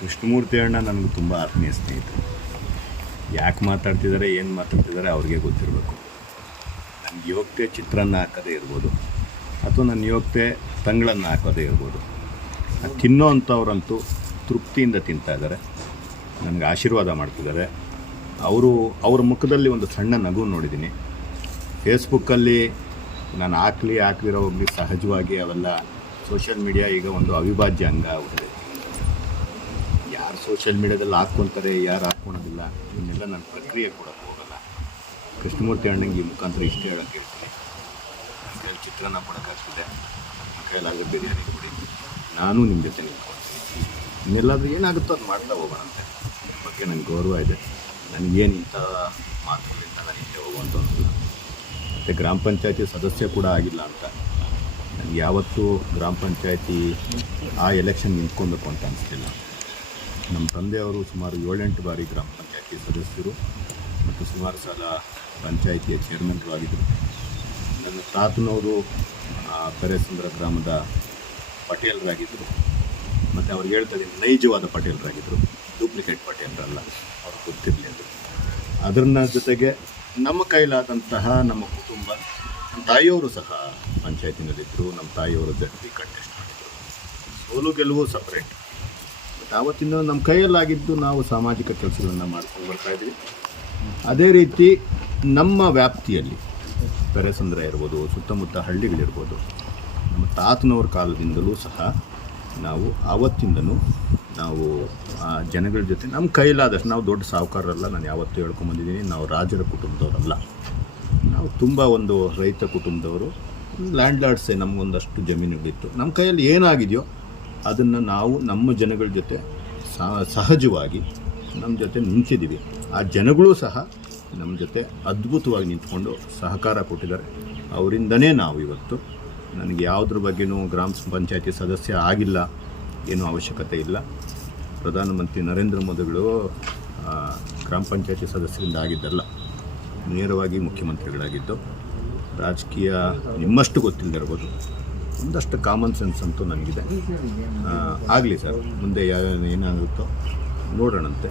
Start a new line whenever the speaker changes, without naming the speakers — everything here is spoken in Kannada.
ಕೃಷ್ಣಮೂರ್ತಿ ಅಣ್ಣ ನನಗೆ ತುಂಬ ಆತ್ಮೀಯ ಸ್ನೇಹಿತರು. ಯಾಕೆ ಮಾತಾಡ್ತಿದ್ದಾರೆ ಏನು ಮಾತಾಡ್ತಿದ್ದಾರೆ ಅವ್ರಿಗೆ ಗೊತ್ತಿರಬೇಕು. ನನ್ನ ಯೋಗ್ಯತೆ ಚಿತ್ರನ್ನ ಹಾಕೋದೇ ಇರ್ಬೋದು, ಅಥವಾ ನನ್ನ ಯೋಗ್ಯತೆ ತಂಗಳನ್ನು ಹಾಕೋದೇ ಇರ್ಬೋದು. ಅದು ತಿನ್ನೋ ಅಂಥವ್ರಂತೂ ತೃಪ್ತಿಯಿಂದ ತಿಂತಾ ಇದ್ದಾರೆ ನನಗೆ ಆಶೀರ್ವಾದ ಮಾಡ್ತಿದ್ದಾರೆ ಅವರು, ಅವ್ರ ಮುಖದಲ್ಲಿ ಒಂದು ಸಣ್ಣ ನಗು ನೋಡಿದ್ದೀನಿ ಫೇಸ್ಬುಕ್ಕಲ್ಲಿ ನಾನು ಹಾಕ್ಲಿ, ಹಾಕ್ಲಿರೋ ಹೋಗಲಿ ಸಹಜವಾಗಿ ಅವೆಲ್ಲ ಸೋಷಿಯಲ್ ಮೀಡಿಯಾ ಈಗ ಒಂದು ಅವಿಭಾಜ್ಯ ಅಂಗ ಆಗಿದೆ ಸೋಷಿಯಲ್ ಮೀಡಿಯಾದಲ್ಲಿ ಹಾಕ್ಕೊತಾರೆ, ಯಾರು ಹಾಕ್ಕೊಳೋದಿಲ್ಲ, ಇವನ್ನೆಲ್ಲ ನಾನು ಪ್ರಕ್ರಿಯೆ ಕೊಡೋಕೆ ಹೋಗಲ್ಲ. ಕೃಷ್ಣಮೂರ್ತಿ ಅಣ್ಣಂಗೆ ಈ ಮುಖಾಂತರ ಇಷ್ಟ ಹೇಳೋಕ್ಕೆ ಹೇಳ್ತೀನಿ. ಕೈಯಲ್ಲಿ ಚಿತ್ರಾನ್ನ ಕೊಡೋಕ್ಕಾಗ್ತದೆ ನನ್ನ ಕೈಲಾದ್ರೆ ಬಿರಿಯಾನಿ ಕೊಡಿ. ನಾನು ನಿಮ್ಮ ಜೊತೆ ನಿಂತ್ಕೊಳ್ತೀನಿ. ಇನ್ನೆಲ್ಲಾದರೂ ಏನಾಗುತ್ತೋ ಅದು ಮಾಡ್ತಾ ಹೋಗೋಣಂತೆ. ಬಗ್ಗೆ ನನಗೆ ಗೌರವ ಇದೆ. ನನಗೇನು ಇಂಥ ಮಾತುಗಳಿಂದ ನಾನು ಹಿಂದೆ ಹೋಗುವಂಥ ಮತ್ತು ಗ್ರಾಮ ಪಂಚಾಯತಿ ಸದಸ್ಯ ಕೂಡ ಆಗಿಲ್ಲ ಅಂತ. ನನಗೆ ಯಾವತ್ತೂ ಗ್ರಾಮ ಪಂಚಾಯತಿ ಆ ಎಲೆಕ್ಷನ್ ನಿಂತ್ಕೊಬೇಕು ಅಂತ ಅನಿಸ್ತಿಲ್ಲ. ನಮ್ಮ ತಂದೆಯವರು ಸುಮಾರು ಏಳೆಂಟು ಬಾರಿ ಗ್ರಾಮ ಪಂಚಾಯತಿ ಸದಸ್ಯರು ಮತ್ತು ಸುಮಾರು ಸಲ ಪಂಚಾಯಿತಿಯ ಚೇರ್ಮನ್ರು ಆಗಿದ್ದರು. ನನ್ನ ತಾತನವರು ಪೆರೆಸಂದ್ರ ಗ್ರಾಮದ ಪಟೇಲರಾಗಿದ್ದರು. ಮತ್ತು ಅವ್ರಿಗೆ ಹೇಳ್ತಾ ಇದ್ದೀನಿ ನೈಜವಾದ ಪಟೇಲರಾಗಿದ್ದರು. ಡೂಪ್ಲಿಕೇಟ್ ಪಟೇಲರಲ್ಲ ಅವ್ರಿಗೆ ಗೊತ್ತಿರಲಿಲ್ಲ. ಅದರ ಜೊತೆಗೆ ನಮ್ಮ ಕೈಲಾದಂತಹ ನಮ್ಮ ಕುಟುಂಬ, ನಮ್ಮ ತಾಯಿಯವರು ಸಹ ಪಂಚಾಯತಿನಲ್ಲಿದ್ದರು. ನಮ್ಮ ತಾಯಿಯವರು ಜಗತಿ ಕಂಟೆಸ್ಟ್ ಮಾಡಿದರು. ಸೋಲು ಗೆಲುವು ಸಪ್ರೇಟ್ ಆವತ್ತಿಂದ ನಮ್ಮ ಕೈಯಲ್ಲಾಗಿದ್ದು ನಾವು ಸಾಮಾಜಿಕ ಕೆಲಸಗಳನ್ನು ಮಾಡ್ಕೊಂಡು ಬರ್ತಾ ಇದ್ವಿ ಅದೇ ರೀತಿ ನಮ್ಮ ವ್ಯಾಪ್ತಿಯಲ್ಲಿ ಪೆರೆಸಂದ್ರ ಇರ್ಬೋದು, ಸುತ್ತಮುತ್ತ ಹಳ್ಳಿಗಳಿರ್ಬೋದು, ನಮ್ಮ ತಾತನವ್ರ ಕಾಲದಿಂದಲೂ ಸಹ ನಾವು ಆವತ್ತಿಂದನೂ ನಾವು, ಆ, ಜನಗಳ ಜೊತೆ ನಮ್ಮ ಕೈಲಾದಷ್ಟು ನಾವು ದೊಡ್ಡ ಸಾಹುಕಾರರಲ್ಲ, ನಾನು ಯಾವತ್ತೂ ಹೇಳ್ಕೊಂಬಂದಿದ್ದೀನಿ ನಾವು ರಾಜರ ಕುಟುಂಬದವರಲ್ಲ. ನಾವು ತುಂಬ ಒಂದು ರೈತ ಕುಟುಂಬದವರು. ಲ್ಯಾಂಡ್ ಲಾರ್ಡ್ಸೇ ನಮಗೊಂದಷ್ಟು ಜಮೀನುಗಳಿತ್ತು. ನಮ್ಮ ಕೈಯಲ್ಲಿ ಏನಾಗಿದೆಯೋ ಅದನ್ನು ನಾವು ನಮ್ಮ ಜನಗಳ ಜೊತೆ ಸಹ- ಸಹಜವಾಗಿ ನಮ್ಮ ಜೊತೆ ನಿಂತಿದ್ದೀವಿ ಆ ಜನಗಳು ಸಹ ನಮ್ಮ ಜೊತೆ ಅದ್ಭುತವಾಗಿ ನಿಂತ್ಕೊಂಡು ಸಹಕಾರ ಕೊಟ್ಟಿದ್ದಾರೆ. ಅವರಿಂದನೇ ನಾವು ಇವತ್ತು ನನಗೆ ಯಾವುದ್ರ ಬಗ್ಗೆನೂ ಗ್ರಾಮ ಪಂಚಾಯತಿ ಸದಸ್ಯ ಆಗಿಲ್ಲ ಏನೂ ಅವಶ್ಯಕತೆ ಇಲ್ಲ. ಪ್ರಧಾನಮಂತ್ರಿ ನರೇಂದ್ರ ಮೋದಿಗಳು ಗ್ರಾಮ ಪಂಚಾಯತಿ ಸದಸ್ಯರಿಂದ ಆಗಿದ್ದಲ್ಲ, ನೇರವಾಗಿ ಮುಖ್ಯಮಂತ್ರಿಗಳಾಗಿದ್ದು, ರಾಜಕೀಯ ನಿಮ್ಮಷ್ಟು ಗೊತ್ತಿಲ್ಲದೆ ಇರ್ಬೋದು ಒಂದಷ್ಟು ಕಾಮನ್ ಸೆನ್ಸ್ ಅಂತೂ ನನಗಿದೆ ಆಗಲಿ ಸರ್ ಮುಂದೆ ಯಾವ ಏನಾಗುತ್ತೋ ನೋಡೋಣಂತೆ.